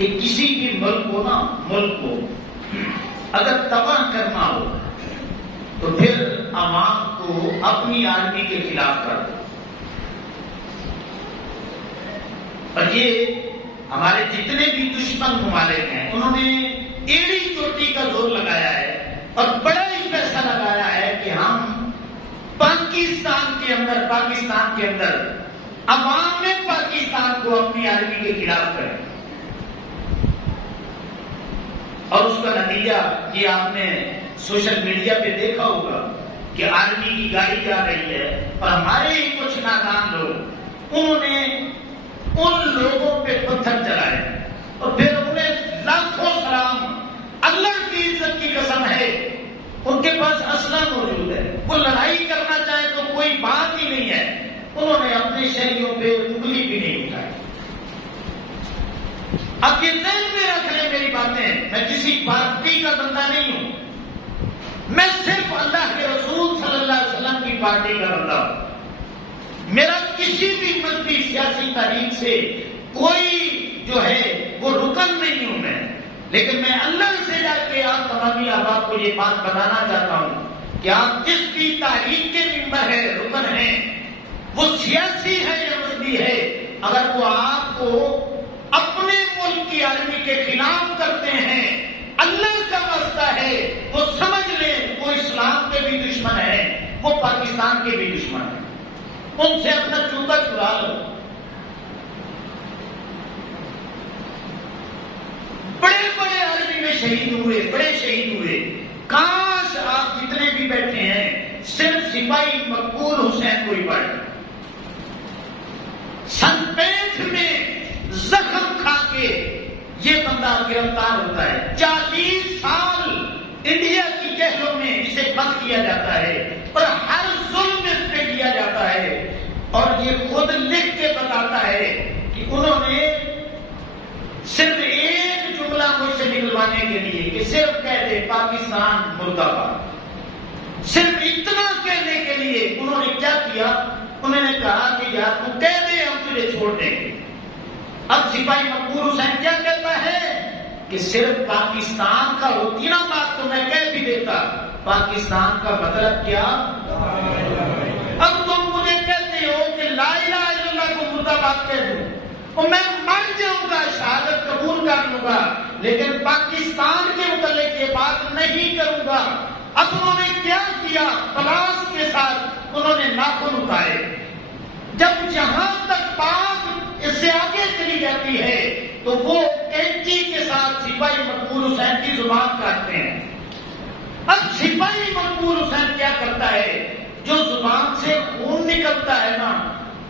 کہ کسی بھی ملک کو اگر تباہ کرنا ہو تو پھر عوام کو اپنی آرمی کے خلاف کر دو. اور یہ ہمارے جتنے بھی دشمن ممالک ہیں انہوں نے ایڑی چوٹی کا زور لگایا ہے اور بڑا ہی پیسہ لگایا ہے کہ ہم پاکستان کے اندر عوام پاکستان کو اپنی آرمی کے خلاف کریں. اور اس کا نتیجہ یہ آپ نے سوشل میڈیا پہ دیکھا ہوگا کہ آرمی کی گاڑی جا رہی ہے اور ہمارے ہی کچھ نادان لوگ انہوں نے ان لوگوں پہ پتھر چلائے اور پھر انہیں لاکھوں سلام. اللہ کی عزت کی قسم ہے ان کے پاس اسلحہ موجود ہے, وہ لڑائی کرنا چاہے تو کوئی بات ہی نہیں ہے, انہوں نے اپنے شہریوں پہ انگلی بھی نہیں اٹھائی. اب یہ ذہن میں رکھ لیں میری باتیں, میں کسی پارٹی کا بندہ نہیں ہوں, میں صرف اللہ کے رسول صلی اللہ علیہ وسلم کی پارٹی کا بندہ ہوں. میرا کسی بھی مذہبی سیاسی تاریخ سے کوئی جو ہے وہ رکن نہیں ہوں میں, لیکن میں اللہ سے جا کے آپ تمامی احباب کو یہ بات بتانا چاہتا ہوں کہ آپ جس بھی تاریخ کے ممبر ہے, رکن ہیں, وہ سیاسی ہے یا مذہبی ہے, اگر وہ آپ کو اپنے ملک کی آرمی کے خلاف کرتے ہیں, اللہ کا واسطہ ہے وہ سمجھ لیں وہ اسلام کے بھی دشمن ہیں, وہ پاکستان کے بھی دشمن ہیں, ان سے اپنا جوتا چرا لو. بڑے بڑے آرمی میں شہید ہوئے, بڑے شہید ہوئے. کاش آپ جتنے بھی بیٹھے ہیں صرف سپاہی مقبول حسین کو ہی پڑھیں. سن 65 میں زخم کھا کے یہ بندہ گرفتار ہوتا ہے. 40 سال انڈیا کی جیلوں میں اسے بند کیا جاتا ہے اور ہر ظلم اس پہ کیا جاتا ہے, اور یہ خود لکھ کے بتاتا ہے کہ انہوں نے صرف ایک جملہ مجھ سے نکلوانے کے لیے کہ صرف کہہ دے پاکستان مردہ باد, صرف اتنا کہنے کے لیے انہوں نے کیا کیا, انہوں نے کہا کہ یار تو کہہ دے ہم تجھے چھوڑ دیں گے. اب سپاہی مقبول حسین کیا کہتا ہے کہ صرف پاکستان کا ہوتی نا بات تو میں کہہ بھی دیتا, پاکستان کا مطلب کیا. اب تم مجھے کہتے ہو کہ لا الہ الا اللہ کو مردہ باد کہہ دوں اور میں مر جاؤں گا, شہادت قبول کر لوں گا, لیکن پاکستان کے متعلق یہ بات نہیں کروں گا. اب انہوں نے کیا کیا, پلاس کے ساتھ انہوں نے ناخن اتارے. جب جہاں تک بات اس سے آگے چلی جاتی ہے تو وہ کینچی کے ساتھ سپاہی مقبول حسین کی زبان کاٹتے ہیں. اب سپاہی مقبول حسین کیا کرتا ہے, جو زبان سے خون نکلتا ہے نا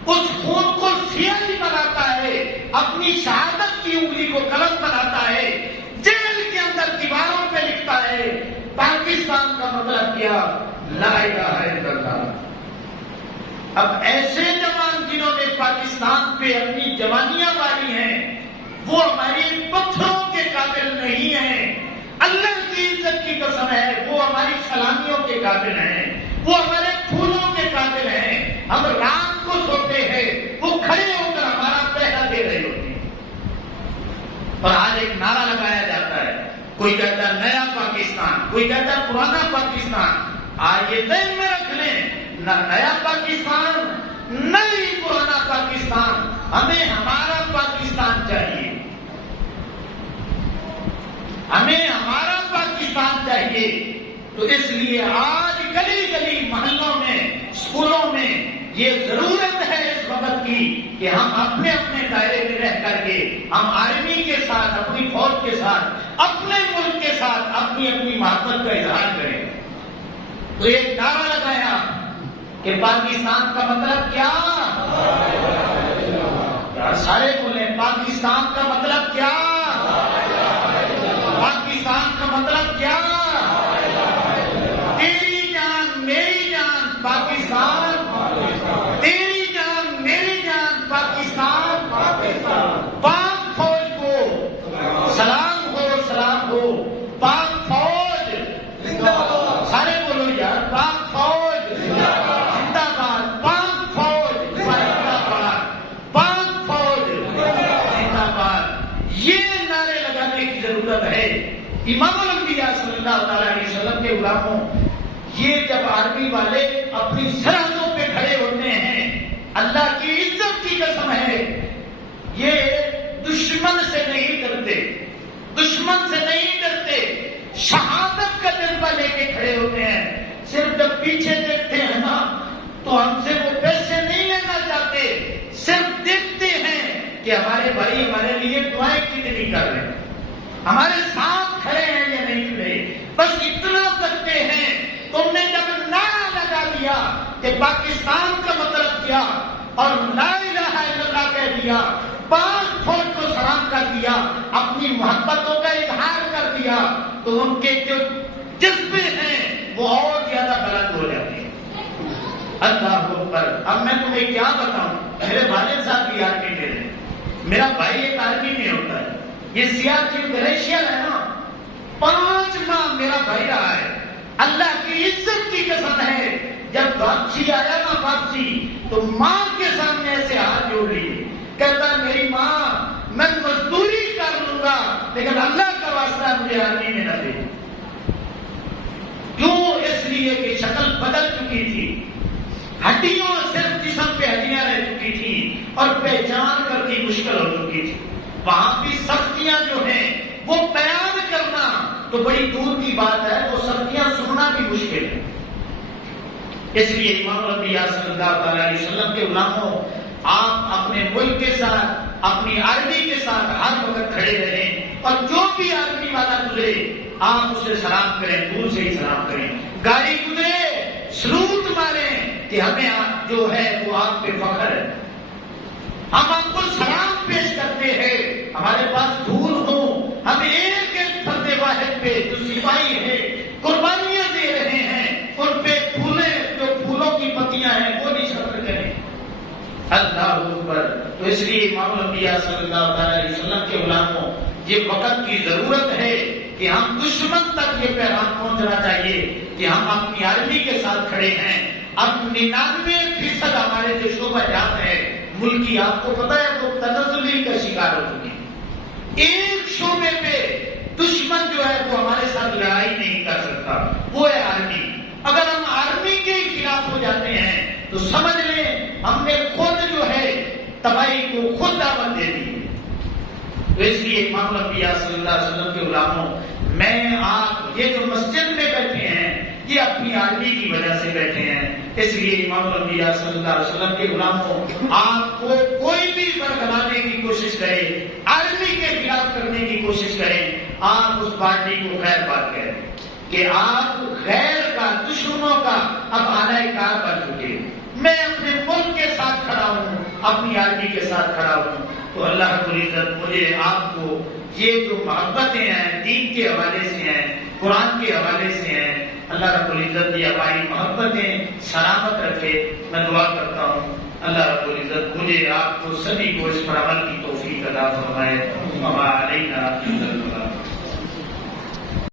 اس خون کو سیاہی بناتا ہے, اپنی شہادت کی انگلی کو قلم بناتا ہے, جیل کے اندر دیواروں پہ لکھتا ہے پاکستان کا مطلب کیا, لا الہ الا اللہ. اب ایسے جوان جنہوں نے پاکستان پہ اپنی جوانیاں ماری ہیں وہ ہماری پتھروں کے قابل نہیں ہیں. اللہ کی عزت کی قسم ہے وہ ہماری سلامیوں کے قابل ہیں, وہ ہمارے پھولوں کے قابل ہیں. ہم رات کو سوتے ہیں, وہ کھڑے ہو کر ہمارا پہرا دے رہے ہوتے ہیں. اور آج ایک نعرہ لگایا جاتا ہے, کوئی کہتا ہے نیا پاکستان, کوئی کہتا ہے پرانا پاکستان. آج یہ ذہن میں رکھ لیں, نہ نیا پاکستان نہ ہی پرانا پاکستان, ہمیں ہمارا پاکستان چاہیے, ہمیں ہمارا پاکستان چاہیے. تو اس لیے آج گلی گلی محلوں میں اسکولوں میں یہ ضرورت ہے اس وقت کی کہ ہم اپنے اپنے دائرے میں رہ کر کے ہم آرمی کے ساتھ, اپنی فوج کے ساتھ, اپنے ملک کے ساتھ اپنی اپنی محبت کا اظہار کریں. تو ایک نعرہ لگایا کہ پاکستان کا مطلب کیا, سارے بولیں پاکستان کا مطلب کیا, پاکستان کا مطلب کیا, تیری جان میری جان پاکستان, تیری جان میری جان پاکستان. پاک فوج کو سلام ہو, سلام ہو, پاک فوج سارے بولو یار, پاک فوج زندہ باد, پاک فوج زندہ باد, پاک فوج زندہ باد. یہ نعرے ہے امام الانبیاء صلی اللہ تعالیٰ علیہ وسلم کے غلاموں، یہ جب آرمی والے اپنی سرحدوں پہ کھڑے ہوتے ہیں، اللہ کی عزت کی قسم ہے، یہ دشمن سے نہیں ڈرتے، دشمن سے نہیں ڈرتے، شہادت کا جذبہ لے کے کھڑے ہوتے ہیں۔ صرف جب پیچھے دیکھتے ہیں نا تو ہم سے وہ پیسے نہیں لینا چاہتے، صرف دیکھتے ہیں کہ ہمارے بھائی ہمارے لیے دعائیں کتنی کر رہے ہیں، ہمارے ساتھ کھڑے ہیں یا نہیں کھڑے، بس اتنا سکتے ہیں۔ تم نے جب نعرہ لگا دیا کہ پاکستان کا مطلب کیا اور لا الہ الا اللہ کہہ دیا، پاک فوج کو سلام کر دیا، اپنی محبتوں کا اظہار کر دیا، تو ان کے جو جذبے ہیں وہ اور زیادہ بلند ہو جاتے ہیں۔ اللہ اکبر۔ اب میں تمہیں کیا بتاؤں، میرے والد صاحب بھی آرمی میں ہیں، میرا بھائی ایک آرمی میں ہوتا ہے، یہ سیاسی گلیشیئر ہے نا، 5 ماہ میرا بھائی رہا ہے۔ اللہ کی عزت کی قسم ہے، جب واپسی آیا نا واپسی، تو ماں کے سامنے ایسے ہاتھ جوڑ لیے، کہتا میری ماں میں مزدوری کر لوں گا لیکن اللہ کا واسطہ مجھے آرمی میں نہ دے۔ کیوں؟ اس لیے کہ شکل بدل چکی تھی، ہڈیوں صرف جسم پہ ہڈیاں رہ چکی تھی اور پہچان کرنی مشکل ہو چکی تھی۔ وہاں بھی سختیاں جو ہیں وہ بیان کرنا تو بڑی دور کی بات ہے، وہ سختیاں سننا بھی مشکل ہے۔ اس لیے امام الانبیاء صلی اللہ تعالی علیہ وسلم کے غلاموں، آپ اپنے ملک کے ساتھ، اپنی آرمی کے ساتھ ہر وقت کھڑے رہیں، اور جو بھی آرمی والا گزرے آپ اسے سلام کریں، دور سے ہی سلام کریں، گاڑی گزرے سلوٹ ماریں کہ ہمیں جو ہے وہ آپ پہ فخر ہے، ہم آپ کو سلام پیش کرتے ہیں، ہمارے پاس دھول ہو، ہم ایک ایک فرد واحد پہ جو سپاہی ہے قربانیاں دے رہے ہیں، ان پہ جو پھولوں کی پتیاں ہیں وہ نہیں شکر کریں۔ اللہ اکبر۔ تو اس لیے امام الانبیاء صلی اللہ تعالی علیہ وسلم کے غلاموں، یہ وقت کی ضرورت ہے کہ ہم دشمن تک یہ پیغام پہنچنا چاہیے کہ ہم اپنی آرمی کے ساتھ کھڑے ہیں۔ اب 99% ہمارے جو شعبہ جات ہے ملکی، آپ کو پتا ہے وہ تنزلی کا شکار ہو چکے ہیں۔ ایک شعبے پہ دشمن جو ہے وہ ہمارے ساتھ لڑائی نہیں کر سکتا، وہ ہے آرمی۔ اگر ہم آرمی کے خلاف ہو جاتے ہیں تو سمجھ لیں ہم نے خود جو ہے تباہی کو خود دعوت دے دی۔ تو اس لیے امام الانبیاء صلی اللہ علیہ وسلم کے غلاموں، میں آپ یہ جو مسجد میں بیٹھے ہیں یہ اپنی آرمی کی وجہ سے بیٹھے ہیں۔ اس لیے امام الانبیاء صلی اللہ علیہ وسلم کے غلاموں، آپ کو کوئی بھی برگلانے کی کوشش کرے، آرمی کے خلاف کرنے کی کوشش کریں، آپ اس پارٹی کو خیر بات کریں کہ آپ غیر کا، دشمنوں کا اب اعلی کار بن چکے۔ میں اپنے ملک کے ساتھ کھڑا ہوں، اپنی آرمی کے ساتھ کھڑا ہوں۔ تو اللہ رب العزت مجھے آپ کو یہ جو محبتیں ہیں دین کے حوالے سے ہیں، قرآن کے حوالے سے ہیں، اللہ رب العزت یہ ہماری محبتیں سلامت رکھے۔ میں دعا کرتا ہوں اللہ رب العزت مجھے آپ کو سبھی کو اس پر عمل کی توفیق عطا فرمائے۔ وما علینا الا البلاغ۔